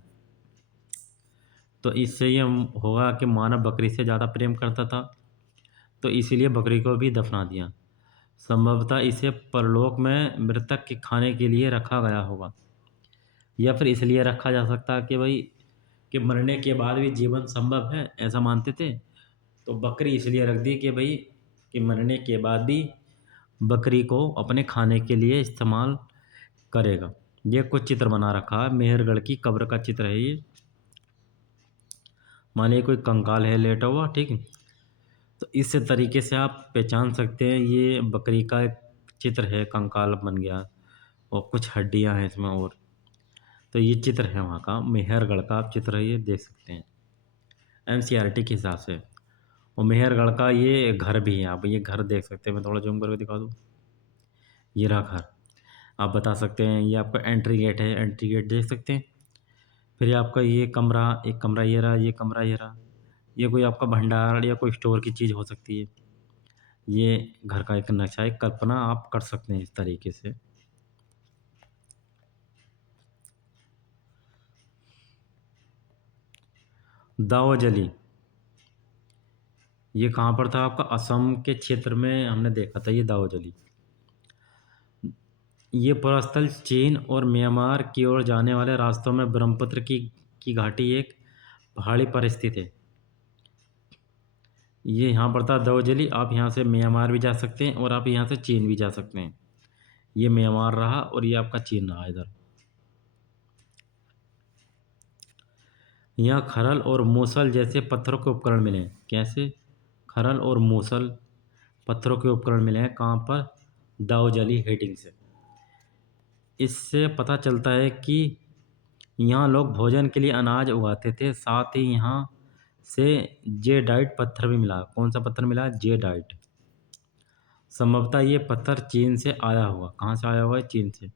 तो इससे ये होगा कि मानव बकरी से ज़्यादा प्रेम करता था, तो इसीलिए बकरी को भी दफना दिया। संभवतः इसे परलोक में मृतक के खाने के लिए रखा गया होगा, या फिर इसलिए रखा जा सकता है कि भाई कि मरने के बाद भी जीवन संभव है, ऐसा मानते थे। तो बकरी इसलिए रख दी कि भाई कि मरने के बाद भी बकरी को अपने खाने के लिए इस्तेमाल करेगा। ये कुछ चित्र बना रखा है, मेहरगढ़ की कब्र का चित्र है ये। मान लीजिए कोई कंकाल है लेटा हुआ, ठीक है, तो इस तरीके से आप पहचान सकते हैं ये बकरी का एक चित्र है, कंकाल बन गया और कुछ हड्डियां हैं इसमें। और तो ये चित्र है वहाँ का, मेहरगढ़ का आप चित्र ये देख सकते हैं एनसीईआरटी के हिसाब से। और मेहरगढ़ का ये घर भी है, आप ये घर देख सकते हैं। मैं थोड़ा जूम करके दिखा दूँ, ये रहा घर। आप बता सकते हैं ये आपका एंट्री गेट है, एंट्री गेट देख सकते हैं। फिर ये आपका ये कमरा, एक कमरा ये रहा, ये कमरा ये रहा। ये कोई आपका भंडार या कोई स्टोर की चीज़ हो सकती है। ये घर का एक नक्शा, एक कल्पना आप कर सकते हैं इस तरीके से। दाओजली, ये कहाँ पर था आपका, असम के क्षेत्र में हमने देखा था ये दाओजली। ये पुरास्थल चीन और म्यांमार की ओर जाने वाले रास्तों में ब्रह्मपुत्र की घाटी एक पहाड़ी पर स्थित है। ये यहाँ पर था दाओजली। आप यहाँ से म्यांमार भी जा सकते हैं और आप यहाँ से चीन भी जा सकते हैं। ये म्यांमार रहा और ये आपका चीन रहा इधर। यहाँ खरल और मूसल जैसे पत्थरों के उपकरण मिले हैं। कैसे? खरल और मूसल पत्थरों के उपकरण मिले हैं। कहाँ पर? दाऊदजली हीटिंग से। इससे पता चलता है कि यहाँ लोग भोजन के लिए अनाज उगाते थे। साथ ही यहाँ से जेडाइट पत्थर भी मिला। कौन सा पत्थर मिला? जेडाइट। संभवतः ये पत्थर चीन से आया हुआ। कहाँ से आया हुआ है? चीन से।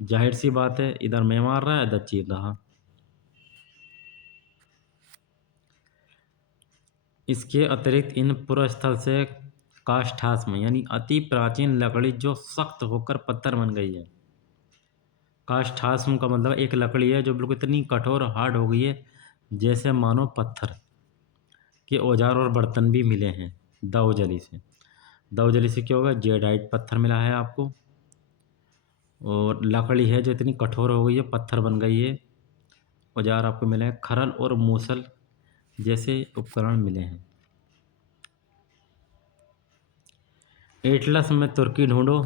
जाहिर सी बात है, इधर म्यांमार रहा, इधर चीन रहा। इसके अतिरिक्त इन पुरस्थल से काष्ठास्म यानी अति प्राचीन लकड़ी जो सख्त होकर पत्थर बन गई है। काष्ठास्म का मतलब एक लकड़ी है जो बिल्कुल इतनी कठोर हार्ड हो गई है जैसे मानो पत्थर के औजार और बर्तन भी मिले हैं दाऊदजली से। दाऊदजली से क्या होगा? जेडाइट पत्थर मिला है आपको, और लकड़ी है जो इतनी कठोर हो गई है, पत्थर बन गई है। औजार आपको मिले हैं। खरल और मूसल जैसे उपकरण मिले हैं। एटलस में तुर्की ढूंढो।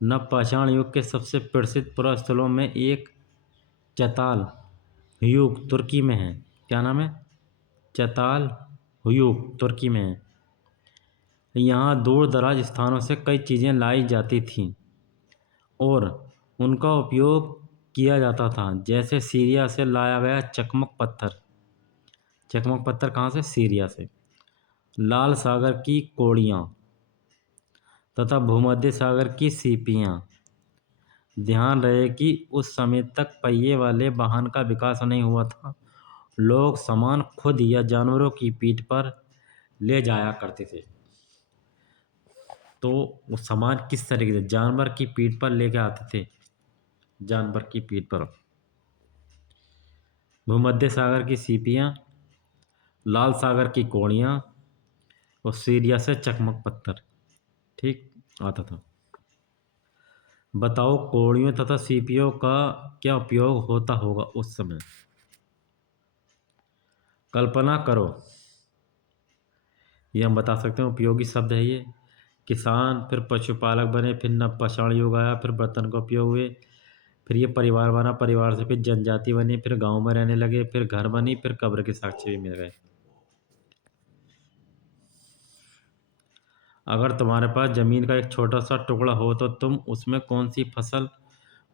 नवपाषाण युग के सबसे प्रसिद्ध पुरास्थलों में एक चताल हुयूक तुर्की में है। क्या नाम है? चताल हुयूक तुर्की में है। यहाँ दूर दराज स्थानों से कई चीज़ें लाई जाती थीं और उनका उपयोग किया जाता था। जैसे सीरिया से लाया गया चकमक पत्थर। चकमक पत्थर कहाँ से? सीरिया से। लाल सागर की कोड़ियाँ तथा भूमध्य सागर की सीपियाँ। ध्यान रहे कि उस समय तक पहिए वाले वाहन का विकास नहीं हुआ था। लोग सामान खुद या जानवरों की पीठ पर ले जाया करते थे। तो वो सामान किस तरीके से? जानवर की पीठ पर लेके आते थे। जानवर की पीठ पर। भूमध्य सागर की सीपियाँ, लाल सागर की कोड़ियाँ और सीरिया से चकमक पत्थर। ठीक आता था। बताओ कोड़ियों तथा सीपियों का क्या उपयोग होता होगा उस समय? कल्पना करो। ये हम बता सकते हैं, उपयोगी शब्द है ये। किसान, फिर पशुपालक बने, फिर नवपाषाण युग आया, फिर बर्तन का उपयोग हुए, फिर ये परिवार बना, परिवार से फिर जनजाति बनी, फिर गांव में रहने लगे, फिर घर बनी, फिर कब्र के साक्ष्य भी मिल गए। अगर तुम्हारे पास जमीन का एक छोटा सा टुकड़ा हो तो तुम उसमें कौन सी फसल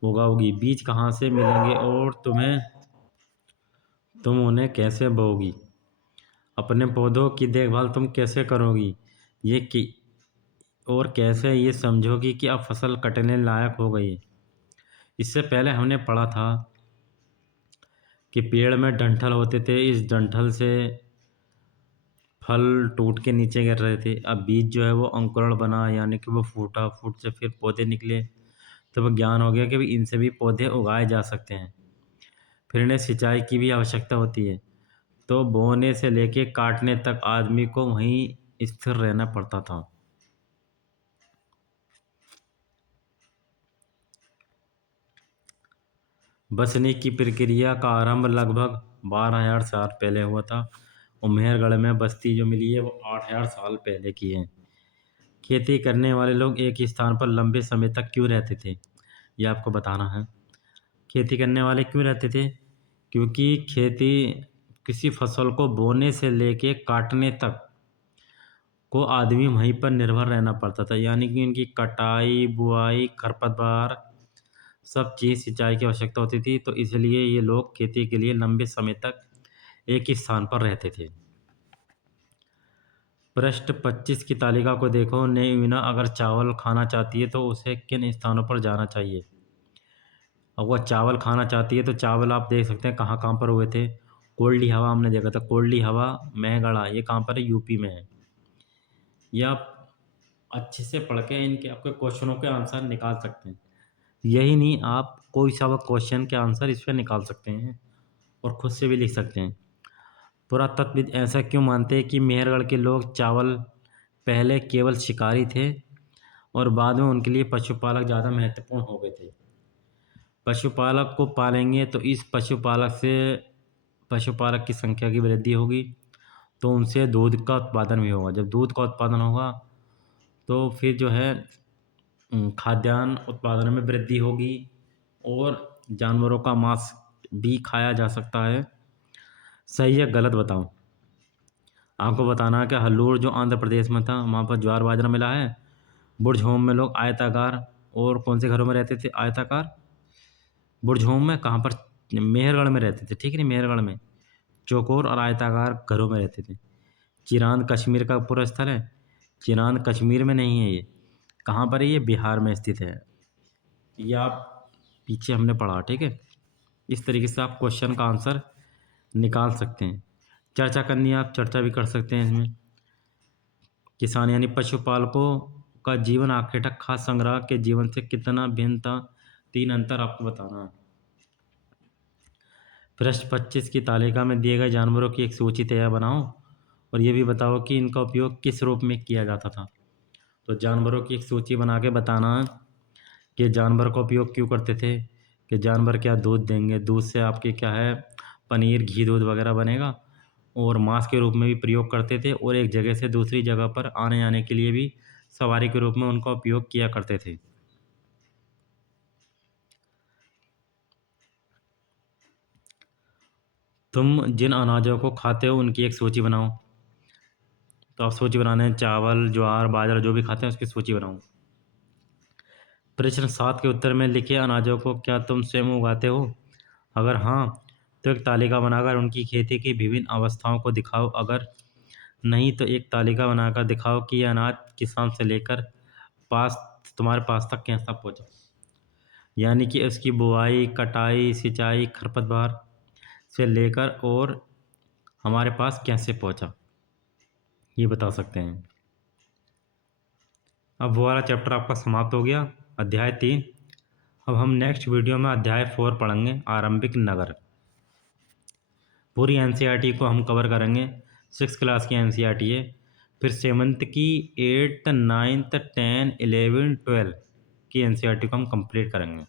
उगाओगी? बीज कहाँ से मिलेंगे और तुम उन्हें कैसे बोओगी? अपने पौधों की देखभाल तुम कैसे करोगी? ये कि और कैसे ये समझोगी कि अब फसल कटने लायक हो गई है? इससे पहले हमने पढ़ा था कि पेड़ में डंठल होते थे। इस डंठल से फल टूट के नीचे गिर रहे थे। अब बीज जो है वो अंकुरण बना, यानी कि वो फूटा, फूट से फिर पौधे निकले। तो वो ज्ञान हो गया कि भाई इनसे भी पौधे उगाए जा सकते हैं। फिर इन्हें सिंचाई की भी आवश्यकता होती है। तो बोने से लेके काटने तक आदमी को वहीं स्थिर रहना पड़ता था। बसने की प्रक्रिया का आरंभ लगभग 12,000 साल पहले हुआ था और मेहरगढ़ में बस्ती जो मिली है वो 8,000 साल पहले की है। खेती करने वाले लोग एक ही स्थान पर लंबे समय तक क्यों रहते थे? ये आपको बताना है। खेती करने वाले क्यों रहते थे? क्योंकि खेती किसी फसल को बोने से लेके काटने तक को आदमी वहीं पर निर्भर रहना पड़ता था। यानी कि उनकी कटाई, बुआई, खरपतवार सब चीज़ सिंचाई की आवश्यकता होती थी। तो इसलिए ये लोग खेती के लिए लंबे समय तक एक ही स्थान पर रहते थे। पृष्ठ 25 की तालिका को देखो। नेवीना अगर चावल खाना चाहती है तो उसे किन स्थानों पर जाना चाहिए? अब वह चावल खाना चाहती है तो चावल आप देख सकते हैं कहाँ कहाँ पर हुए थे। कोल्डी हवा हमने देखा था। कोल्डी हवा, मेहगढ़ा, ये कहाँ पर है? यूपी में है। ये आप अच्छे से पढ़ के इनके आपके क्वेश्चनों के आंसर निकाल सकते हैं। यही नहीं, आप कोई सा क्वेश्चन के आंसर इस पर निकाल सकते हैं और खुद से भी लिख सकते हैं। पुरातत्वविद ऐसा क्यों मानते हैं कि मेहरगढ़ के लोग चावल पहले केवल शिकारी थे और बाद में उनके लिए पशुपालक ज़्यादा महत्वपूर्ण हो गए थे? पशुपालक को पालेंगे तो इस पशुपालक की संख्या की वृद्धि होगी, तो उनसे दूध का उत्पादन भी होगा। जब दूध का उत्पादन होगा तो फिर जो है खाद्यान्न उत्पादन में वृद्धि होगी और जानवरों का मांस भी खाया जा सकता है। सही है गलत बताओ। आपको बताना है कि हल्लूर जो आंध्र प्रदेश में था वहाँ पर ज्वार बाजरा मिला है। बुर्ज होम में लोग आयताकार और कौन से घरों में रहते थे? आयताकार। बुर्ज होम में कहाँ पर? मेहरगढ़ में रहते थे, ठीक है नहीं, मेहरगढ़ में चौकोर और आयताकार घरों में रहते थे। चिरांद कश्मीर का पूरा स्थल है। चिरांद कश्मीर में नहीं है ये। कहाँ पर है ये? बिहार में स्थित है। ये आप पीछे हमने पढ़ा, ठीक है। इस तरीके से आप क्वेश्चन का आंसर निकाल सकते हैं। चर्चा करनी है, आप चर्चा भी कर सकते हैं इसमें। किसान यानी पशुपालकों का जीवन आखेटक खाद्य संग्रह के जीवन से कितना भिन्न था? 3 अंतर आपको बताना है। पृष्ठ 25 की तालिका में दिए गए जानवरों की एक सूची तैयार बनाओ और ये भी बताओ कि इनका उपयोग किस रूप में किया जाता था। तो जानवरों की एक सूची बना के बताना है कि जानवर का उपयोग क्यों करते थे, कि जानवर क्या दूध देंगे, दूध से आपके क्या है पनीर, घी, दूध वगैरह बनेगा, और मांस के रूप में भी प्रयोग करते थे, और एक जगह से दूसरी जगह पर आने जाने के लिए भी सवारी के रूप में उनका उपयोग किया करते थे। तुम जिन अनाजों को खाते हो उनकी एक सूची बनाओ। तो आप सूची बनाने हैं, चावल, ज्वार, बाजरा जो भी खाते हैं उसकी सूची बनाओ। प्रश्न 7 के उत्तर में लिखे अनाजों को क्या तुम स्वयं उगाते हो? अगर हाँ तो एक तालिका बनाकर उनकी खेती की विभिन्न अवस्थाओं को दिखाओ। अगर नहीं तो एक तालिका बनाकर दिखाओ कि यह अनाज किसान से लेकर पास तुम्हारे पास तक कैसा पहुँचा। यानी कि उसकी बुआई, कटाई, सिंचाई, खरपतवार से लेकर और हमारे पास कैसे पहुँचा, ये बता सकते हैं। अब वो वाला चैप्टर आपका समाप्त हो गया, अध्याय 3। अब हम नेक्स्ट वीडियो में अध्याय 4 पढ़ेंगे, आरंभिक नगर। पूरी एनसीईआरटी को हम कवर करेंगे। 6 क्लास की एनसीईआरटी है। फिर 7th की, 8th, 9th, 10, 11, 12 की एनसीईआरटी को हम कंप्लीट करेंगे।